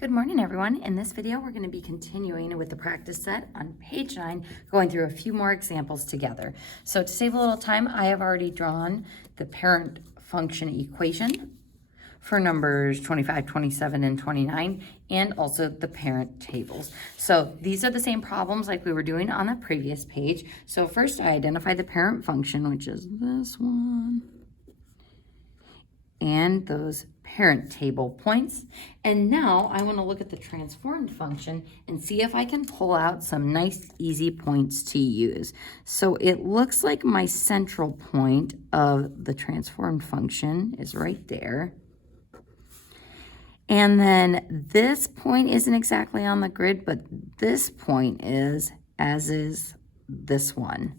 Good morning, everyone. In this video, we're going to be continuing with the practice set on page 9, going through a few more examples together. So to save a little time, I have already drawn the parent function equation for numbers 25, 27, and 29, and also the parent tables. So these are the same problems like we were doing on the previous page. So first, I identify the parent function, which is this one, and those parent table points. And now I want to look at the transformed function and see if I can pull out some nice easy points to use. So it looks like my central point of the transformed function is right there. And then this point isn't exactly on the grid, but this point is, as is this one.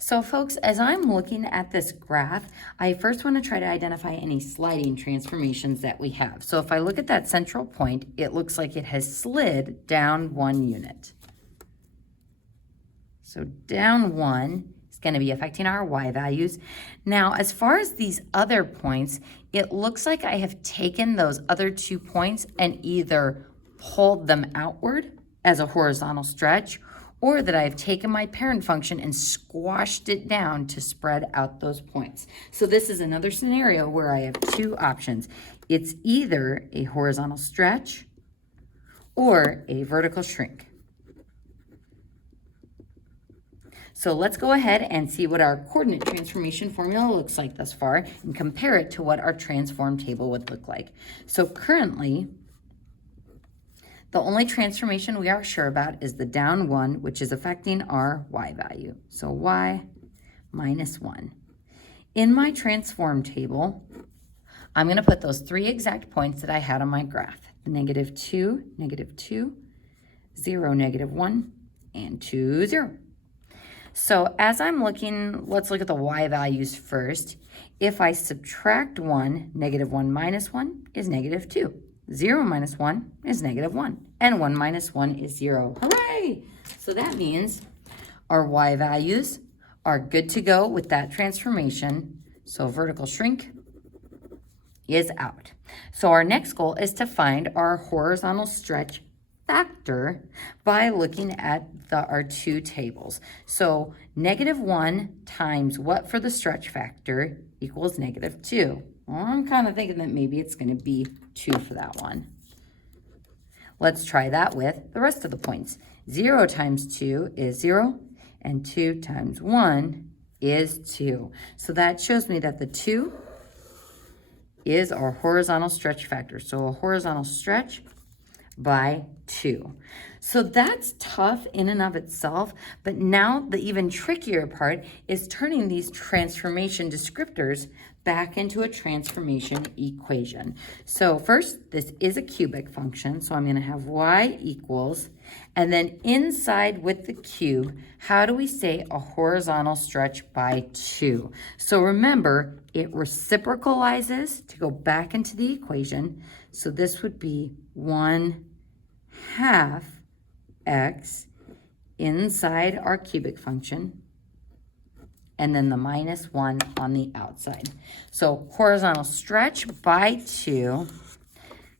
So folks, as I'm looking at this graph, I first want to try to identify any sliding transformations that we have. So if I look at that central point, it looks like it has slid down 1 unit. So down 1 is going to be affecting our y values. Now, as far as these other points, it looks like I have taken those other 2 points and either pulled them outward as a horizontal stretch, or that I've taken my parent function and squashed it down to spread out those points. So this is another scenario where I have 2 options. It's either a horizontal stretch or a vertical shrink. So let's go ahead and see what our coordinate transformation formula looks like thus far and compare it to what our transform table would look like. So currently, the only transformation we are sure about is the down 1, which is affecting our y value. So y minus 1. In my transform table, I'm going to put those 3 exact points that I had on my graph. The -2, -2, 0, -1, and 2, 0. So as I'm looking, let's look at the y values first. If I subtract 1, -1 minus 1 is -2. 0 minus 1 is -1, and 1 minus 1 is 0. Hooray! So that means our y values are good to go with that transformation. So vertical shrink is out. So our next goal is to find our horizontal stretch factor by looking at our 2 tables. So -1 times what for the stretch factor equals -2. Well, I'm kind of thinking that maybe it's going to be 2 for that one. Let's try that with the rest of the points. 0 times 2 is 0, and 2 times 1 is 2. So that shows me that the 2 is our horizontal stretch factor. So a horizontal stretch by 2. So that's tough in and of itself, but now the even trickier part is turning these transformation descriptors back into a transformation equation. So first, this is a cubic function, so I'm going to have y equals, and then inside with the cube, how do we say a horizontal stretch by 2? So remember, it reciprocalizes to go back into the equation, so this would be 1/2 x inside our cubic function, and then the -1 on the outside. So horizontal stretch by 2,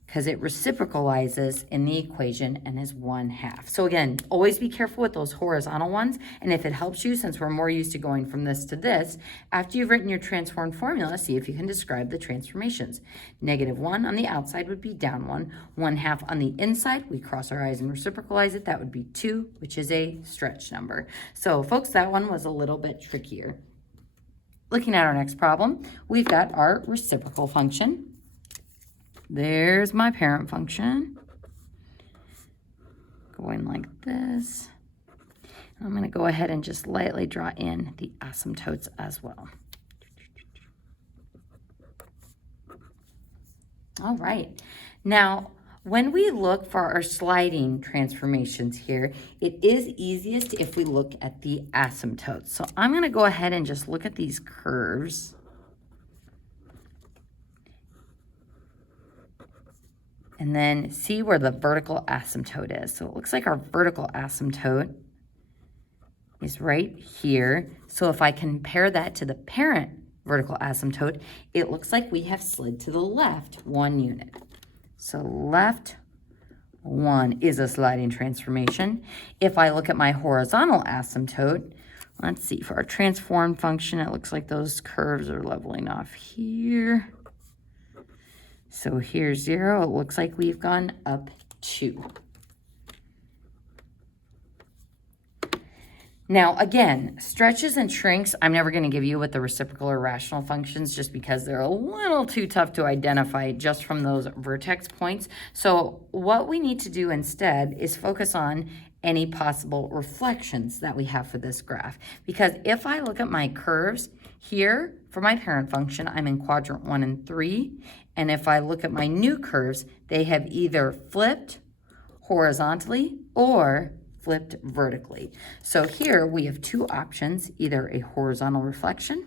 because it reciprocalizes in the equation and is 1/2. So again, always be careful with those horizontal ones. And if it helps you, since we're more used to going from this to this, after you've written your transformed formula, see if you can describe the transformations. -1 on the outside would be down 1. 1/2 on the inside, we cross our eyes and reciprocalize it. That would be 2, which is a stretch number. So folks, that one was a little bit trickier. Looking at our next problem, we've got our reciprocal function. There's my parent function, going like this. I'm going to go ahead and just lightly draw in the asymptotes as well. All right. Now, when we look for our sliding transformations here, it is easiest if we look at the asymptotes. So I'm going to go ahead and just look at these curves. And then see where the vertical asymptote is. So it looks like our vertical asymptote is right here. So if I compare that to the parent vertical asymptote, it looks like we have slid to the left 1 unit. So left 1 is a sliding transformation. If I look at my horizontal asymptote, let's see, for our transformed function, it looks like those curves are leveling off here. So here's 0. It looks like we've gone up 2. Now, again, stretches and shrinks, I'm never going to give you with the reciprocal or rational functions just because they're a little too tough to identify just from those vertex points. So what we need to do instead is focus on any possible reflections that we have for this graph. Because if I look at my curves here for my parent function, I'm in quadrant 1 and 3. And if I look at my new curves, they have either flipped horizontally or flipped vertically. So here we have two options, either a horizontal reflection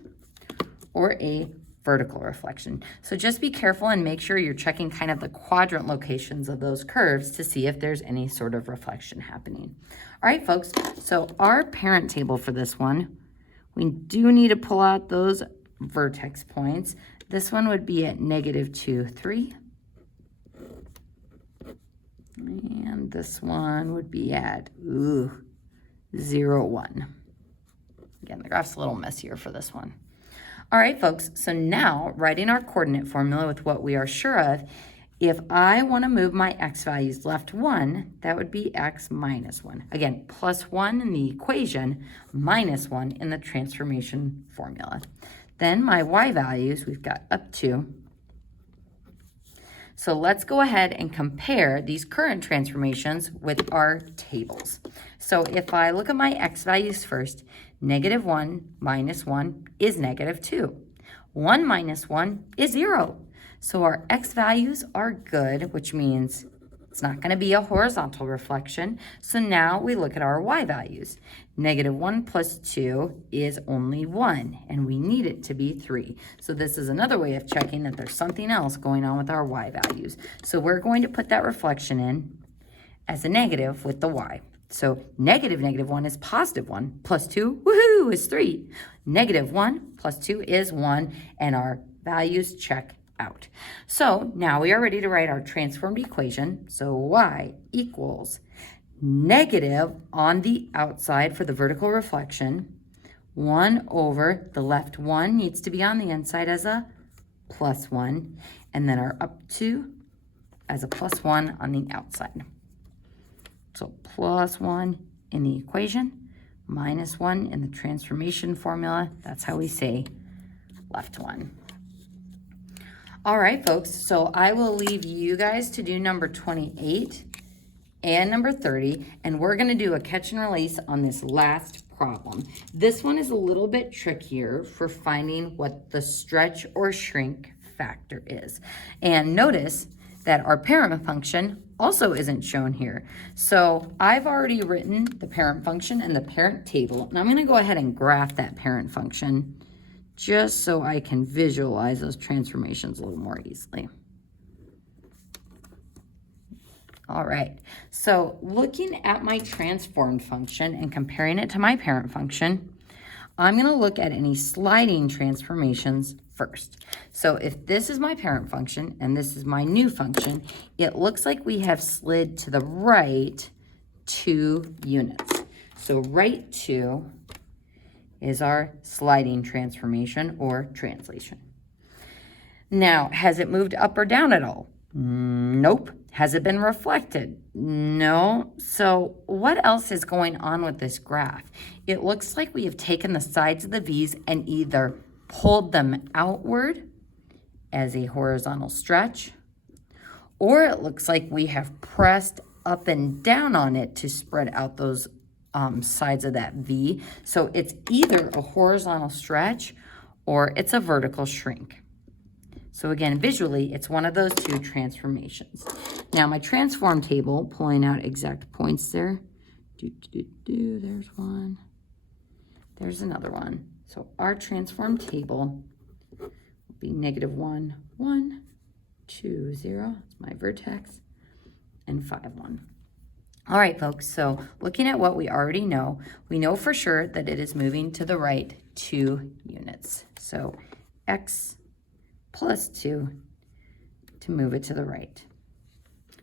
or a vertical reflection. So just be careful and make sure you're checking kind of the quadrant locations of those curves to see if there's any sort of reflection happening. All right, folks, so our parent table for this one, we do need to pull out those vertex points. This one would be at -2, 3. And this one would be at 0, 1. Again, the graph's a little messier for this one. All right, folks, so now writing our coordinate formula with what we are sure of, if I want to move my x values left 1, that would be x minus 1. Again, +1 in the equation, -1 in the transformation formula. Then my y values, we've got up 2. So let's go ahead and compare these current transformations with our tables. So if I look at my x values first, -1 minus 1 is -2. 1 minus 1 is 0. So our x values are good, which means it's not going to be a horizontal reflection. So now we look at our y values. -1 plus 2 is only 1, and we need it to be 3. So this is another way of checking that there's something else going on with our y values. So we're going to put that reflection in as a negative with the y. So -1 is +1, plus 2, woohoo, is 3. -1 plus 2 is 1, and our values check out. So now we are ready to write our transformed equation. So y equals negative on the outside for the vertical reflection, 1 over the left 1 needs to be on the inside as a +1, and then our up 2 as a +1 on the outside. So +1 in the equation, -1 in the transformation formula. That's how we say left 1. All right, folks, so I will leave you guys to do number 28 and number 30, and we're going to do a catch and release on this last problem. This one is a little bit trickier for finding what the stretch or shrink factor is. And notice that our parent function also isn't shown here. So I've already written the parent function and the parent table, and I'm going to go ahead and graph that parent function just so I can visualize those transformations a little more easily. All right, so looking at my transformed function and comparing it to my parent function, I'm going to look at any sliding transformations first. So if this is my parent function and this is my new function, it looks like we have slid to the right 2 units. So right 2 is our sliding transformation or translation. Now, has it moved up or down at all? Nope. Has it been reflected? No. So what else is going on with this graph? It looks like we have taken the sides of the V's and either pulled them outward as a horizontal stretch, or it looks like we have pressed up and down on it to spread out those sides of that V. So it's either a horizontal stretch or it's a vertical shrink. So again, visually, it's one of those two transformations. Now, my transform table, pulling out exact points there. There's one. There's another one. So our transform table will be -1, 1, 2, 0. It's my vertex, and 5, 1. All right, folks, so looking at what we already know, we know for sure that it is moving to the right 2 units. So x +2 to move it to the right.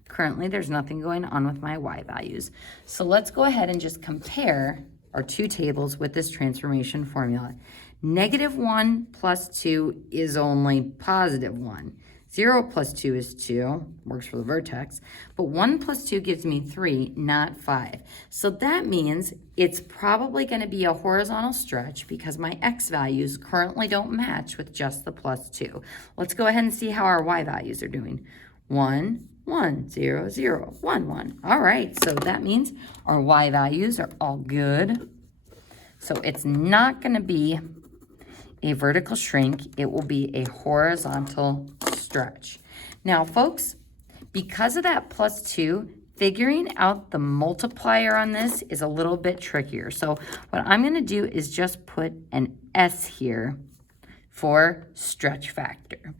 Currently, there's nothing going on with my y values. So let's go ahead and just compare our two tables with this transformation formula. -1 plus 2 is only +1. 0 plus 2 is 2, works for the vertex, but 1 plus 2 gives me 3, not 5. So that means it's probably going to be a horizontal stretch because my x values currently don't match with just the +2. Let's go ahead and see how our y values are doing. 1, 1, 0, 0, 1, 1. All right, so that means our y values are all good. So it's not going to be a vertical shrink. It will be a horizontal stretch. Now, folks, because of that +2, figuring out the multiplier on this is a little bit trickier. So what I'm going to do is just put an S here for stretch factor.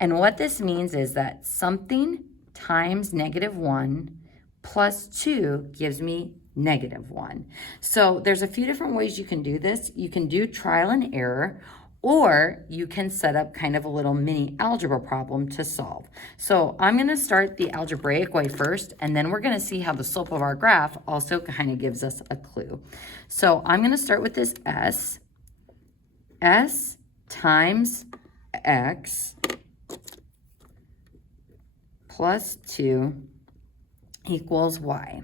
And what this means is that something times -1 plus 2 gives me -1. So there's a few different ways you can do this. You can do trial and error, or you can set up kind of a little mini algebra problem to solve. So I'm going to start the algebraic way first, and then we're going to see how the slope of our graph also kind of gives us a clue. So I'm going to start with this S. S times X plus 2 equals Y.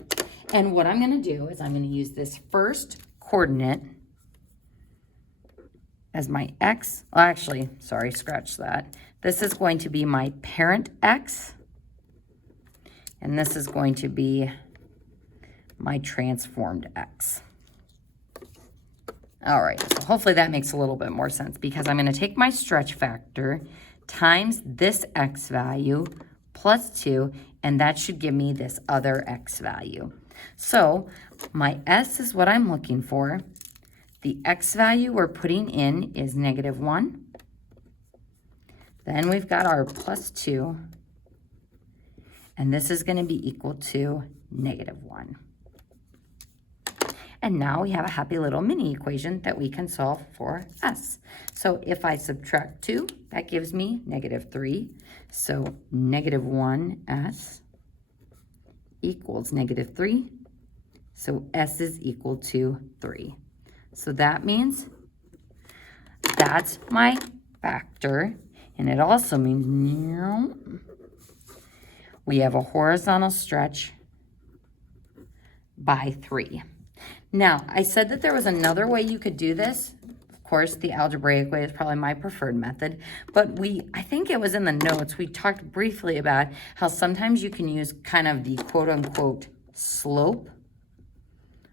And what I'm going to do is I'm going to use this first coordinate as my X. Well, actually, sorry, scratch that. This is going to be my parent X, and this is going to be my transformed X. All right, so hopefully that makes a little bit more sense because I'm going to take my stretch factor times this X value plus 2, and that should give me this other X value. So my S is what I'm looking for. The X value we're putting in is -1. Then we've got our plus 2, and this is going to be equal to -1. And now we have a happy little mini equation that we can solve for S. So if I subtract 2, that gives me -3. So -1S equals -3. So S is equal to 3. So that means that's my factor. And it also means we have a horizontal stretch by 3. Now, I said that there was another way you could do this. Of course, the algebraic way is probably my preferred method, but I think it was in the notes, we talked briefly about how sometimes you can use kind of the quote-unquote slope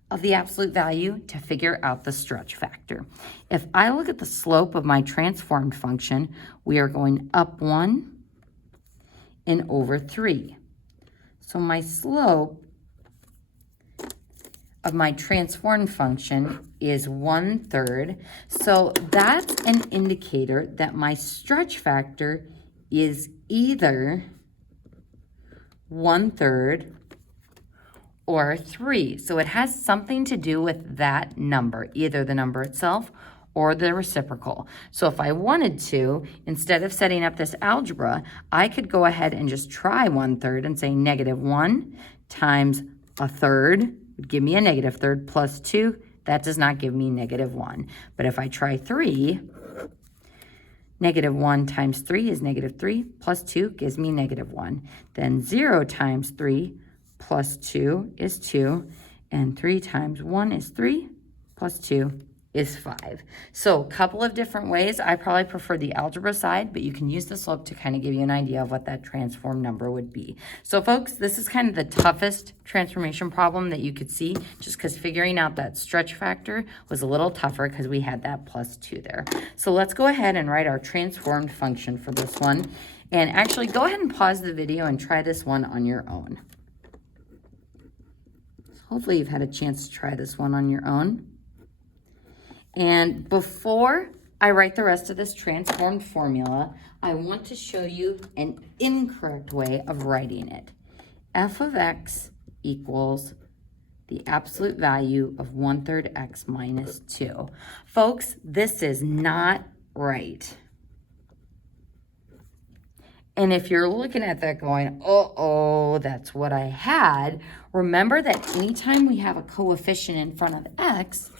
of the absolute value to figure out the stretch factor. If I look at the slope of my transformed function, we are going up 1 and over 3. So my slope of my transformed function is 1/3. So that's an indicator that my stretch factor is either 1/3 or 3. So it has something to do with that number, either the number itself or the reciprocal. So if I wanted to, instead of setting up this algebra, I could go ahead and just try 1/3 and say -1 times 1/3 would give me a -3 plus 2. That does not give me -1. But if I try 3, -1 times 3 is -3 plus 2 gives me -1. Then 0 times 3 plus 2 is 2, and 3 times 1 is 3, plus 2 is 5. So a couple of different ways. I probably prefer the algebra side, but you can use the slope to kind of give you an idea of what that transform number would be. So folks, this is kind of the toughest transformation problem that you could see, just because figuring out that stretch factor was a little tougher because we had that plus 2 there. So let's go ahead and write our transformed function for this one. And actually, go ahead and pause the video and try this one on your own. Hopefully you've had a chance to try this one on your own. And before I write the rest of this transformed formula, I want to show you an incorrect way of writing it. F of x equals the absolute value of 1/3 x minus 2. Folks, this is not right. And if you're looking at that going, uh-oh, that's what I had, remember that anytime we have a coefficient in front of x,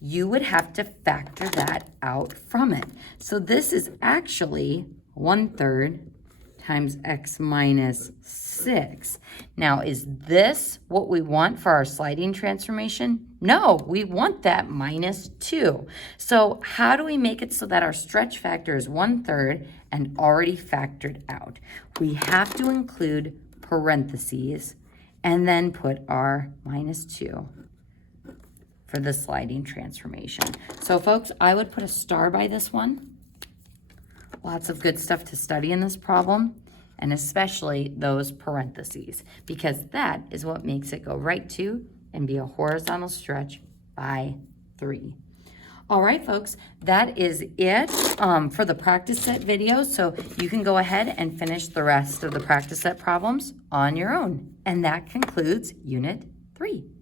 you would have to factor that out from it. So this is actually 1/3 times x minus 6. Now, is this what we want for our sliding transformation? No, we want that minus 2. So how do we make it so that our stretch factor is 1/3 and already factored out? We have to include parentheses and then put our minus 2 for the sliding transformation. So folks, I would put a star by this one. Lots of good stuff to study in this problem, and especially those parentheses, because that is what makes it go right to and be a horizontal stretch by 3. All right, folks, that is it for the practice set video. So you can go ahead and finish the rest of the practice set problems on your own. And that concludes Unit 3.